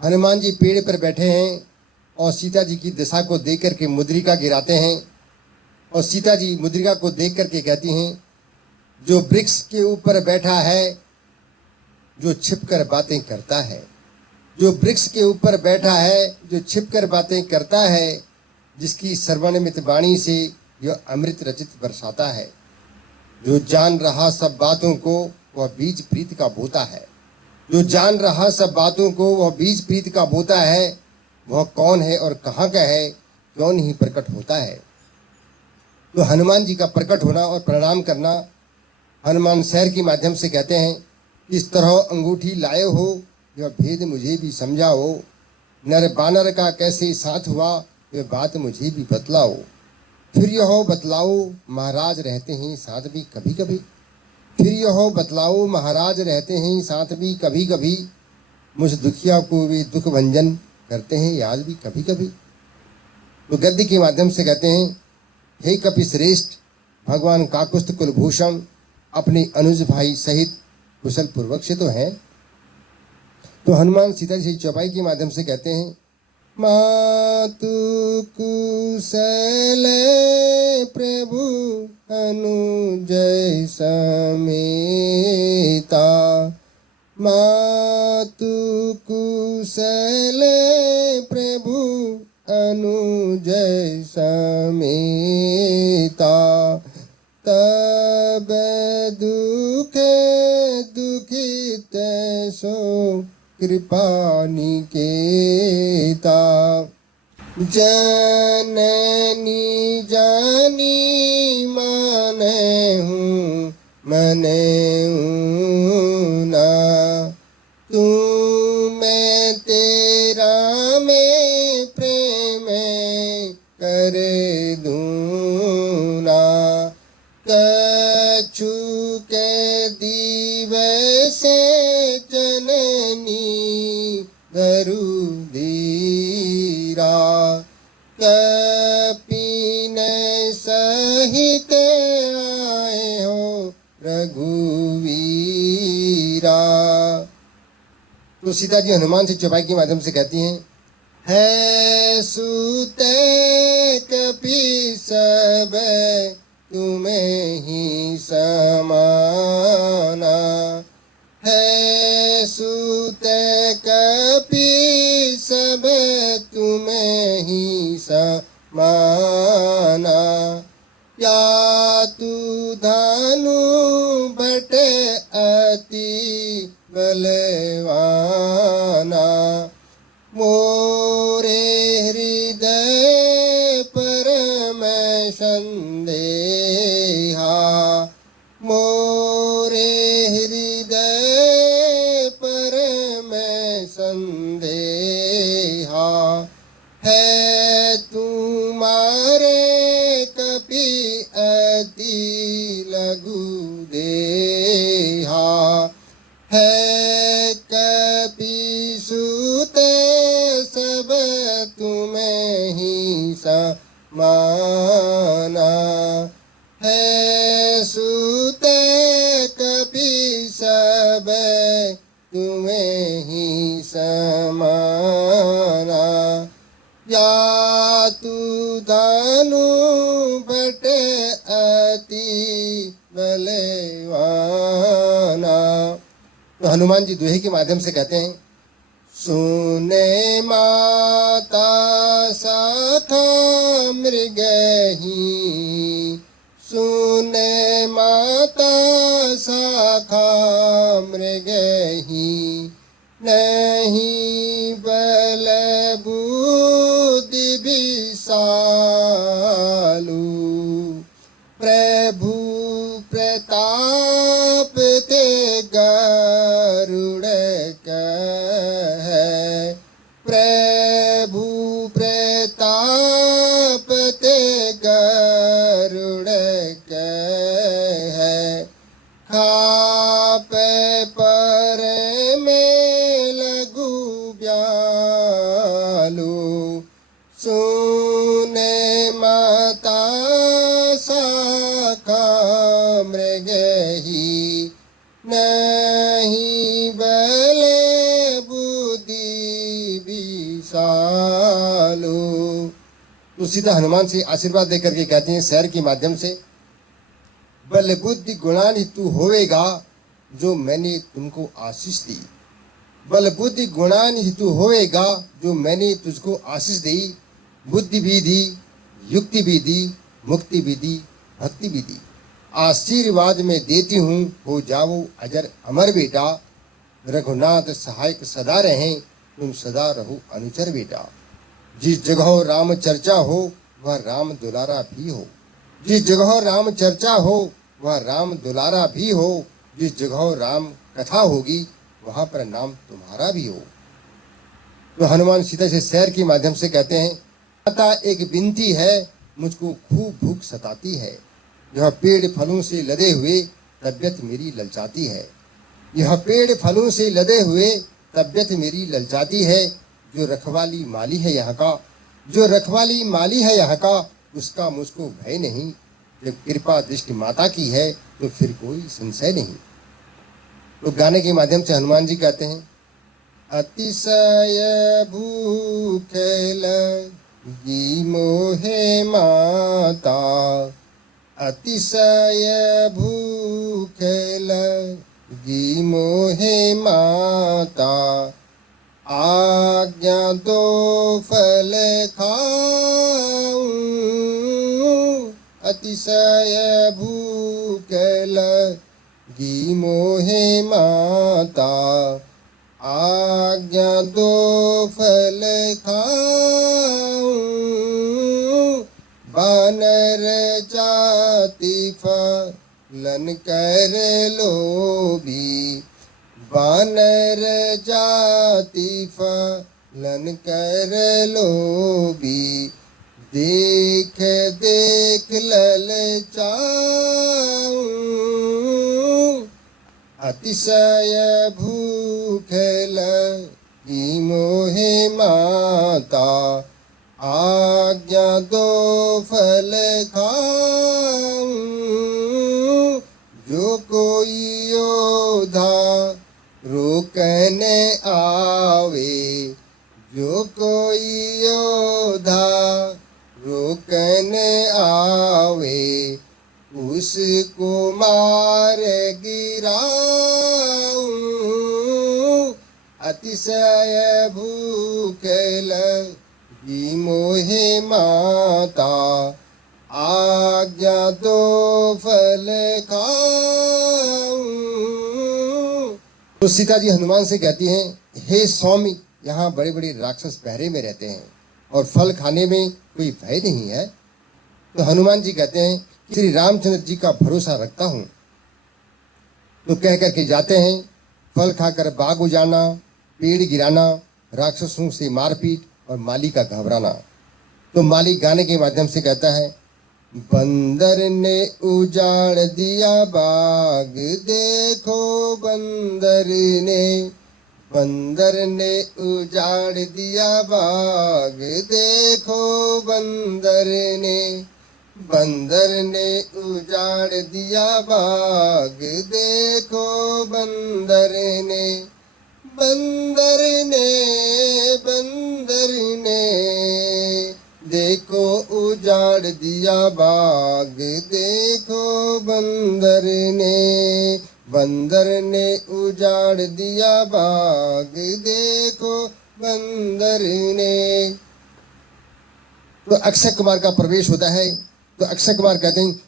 हनुमान जी पेड़ पर बैठे हैं और सीता जी की दिशा को देख करके मुद्रिका गिराते हैं और सीता जी मुद्रिका को देख करके कहती हैं, जो वृक्ष के ऊपर बैठा है, जो छिपकर बातें करता है, जो वृक्ष के ऊपर बैठा है, जो छिपकर बातें करता है, जिसकी सर्वनिमित वाणी से जो अमृत रचित बरसाता है, जो जान रहा सब बातों को वह बीज प्रीत का बोता है, जो जान रहा सब बातों को वह बीज प्रीत का बोता है, वह कौन है और कहाँ का है, क्यों नहीं प्रकट होता है। तो हनुमान जी का प्रकट होना और प्रणाम करना हनुमान शहर के माध्यम से कहते हैं, इस तरह अंगूठी लाए हो, यह भेद मुझे भी समझाओ, नर बानर का कैसे साथ हुआ, यह बात मुझे भी बतलाओ, फिर यह बतलाओ महाराज रहते हैं साथ भी कभी कभी, फिर यह बतलाओ महाराज रहते हैं साथ भी कभी कभी, मुझ दुखिया को वे दुख भंजन करते हैं याद भी कभी कभी। तो गद्य के माध्यम से कहते हैं, हे कपि श्रेष्ठ भगवान काकुस्थ कुलभूषण अपने अनुज भाई सहित कुशल पूर्वक से तो हैं। तो हनुमान सीता जी चौपाई के माध्यम से कहते हैं, मातु कुशल प्रभु अनुज समेता, मातु कुशल प्रभु अनुज समेता, तब दुख दुखित सो कृपा निकेता, जननी जानी माने हूँ मने ना, तू मैं तेरा में प्रेम कर दूना, कछु के दिवस जननी धरु धीरा, कपिन सहित आए हो रघुवीरा। तो सीता जी हनुमान से चौपाई के माध्यम से कहती हैं, है सुत कपि सब तुम्हें ही समाना, है सुत कपि सब तुम्हें ही समाना, या तू धानु बट अति बलवाना, मोरे हृदय परम संदेहा, मोरे हृदय परम संदेहा, है तुम्हारे कपि अति लघु देहा, है कपि सुत सब तुम्हें ही समाना, है सुत कपि सब तुम्हें ही समाना, या तू दानु बट अति बलवाना। तो हनुमान जी दोहे के माध्यम से कहते हैं, सुने माता साथा मृगही, सुने माता शाखा मृगही, नहीं बल बुद्धि विशालु, प्रभु प्रताप ते गरुड़ कहे, प्रभु प्रताप ते गरुड़ कहे, खाप पर में लघु ब्यालु, सुने माता शाखा मृगही, नहीं बल बुद्धि सालो। तो सीता हनुमान से आशीर्वाद देकर के कहते हैं शहर के माध्यम से, बल बुद्धि गुणान तू होवेगा जो मैंने तुमको आशीष दी। बल बुद्धि गुणान तू होवेगा जो मैंने तुझको आशीष दी। बुद्धि भी दी, युक्ति भी दी, मुक्ति भी दी, भक्ति भी दी। आशीर्वाद में देती हूँ, हो जाओ अजर अमर बेटा। रघुनाथ सहायक सदा रहें, तुम सदा रहो अनुचर बेटा। जिस जगह राम चर्चा हो वह राम दुलारा भी हो। जिस जगह राम चर्चा हो वह राम दुलारा भी हो। जिस जगह राम कथा होगी वहां पर नाम तुम्हारा भी हो। तो हनुमान सीता से शहर के माध्यम से कहते हैं, माता एक विनती है, मुझको खूब भूख सताती है। यह पेड़ फलों से लदे हुए तबीयत मेरी ललचाती है। यह पेड़ फलों से लदे हुए तबीयत मेरी ललचाती है। जो रखवाली माली है यहाँ का, जो रखवाली माली है यहाँ का, उसका मुझको भय नहीं। जब कृपा दृष्टि माता की है तो फिर कोई संशय नहीं। तो गाने के माध्यम से हनुमान जी कहते हैं, अतिशय भूखे लगी मोहे माता। अतिशय भूखे लगी मोहे माता। आज्ञा दो फल खाऊं। अतिशय भूखे लगी मोहे माता। आज्ञा दो फल खाऊं। बानर जाति फलन कर लोभी। बानर जाति फलन कर लोभी। देख देख ललचाऊं। अतिशय भूख लगी मोहे माता। आज्ञा दो फल खाऊं। जो कोई योद्धा रोकने आवे। जो कोई योद्धा रोकने आवे। उसको मार गिराऊं। अतिशय भूख लगी मोहे माता। आज्ञा दो फल खाऊं। तो सीता जी हनुमान से कहती हैं, हे स्वामी, यहाँ बड़े बड़े राक्षस पहरे में रहते हैं और फल खाने में कोई भय नहीं है। तो हनुमान जी कहते हैं, श्री रामचंद्र जी का भरोसा रखता हूँ। तो कह करके जाते हैं। फल खाकर बाग उजाड़ना, पेड़ गिराना, राक्षसों से मारपीट और माली का घबराना। तो माली गाने के माध्यम से कहता है, बंदर ने उजाड़ दिया बाग। देखो बंदर ने उजाड़ दिया बाग। देखो बंदर ने उजाड़ दिया बाग। देखो बंदर ने देखो उजाड़ दिया बाग। देखो बंदर ने उजाड़ दिया बाग। देखो बंदर ने। तो अक्षय कुमार का प्रवेश होता है। तो अक्षय कुमार कहते हैं,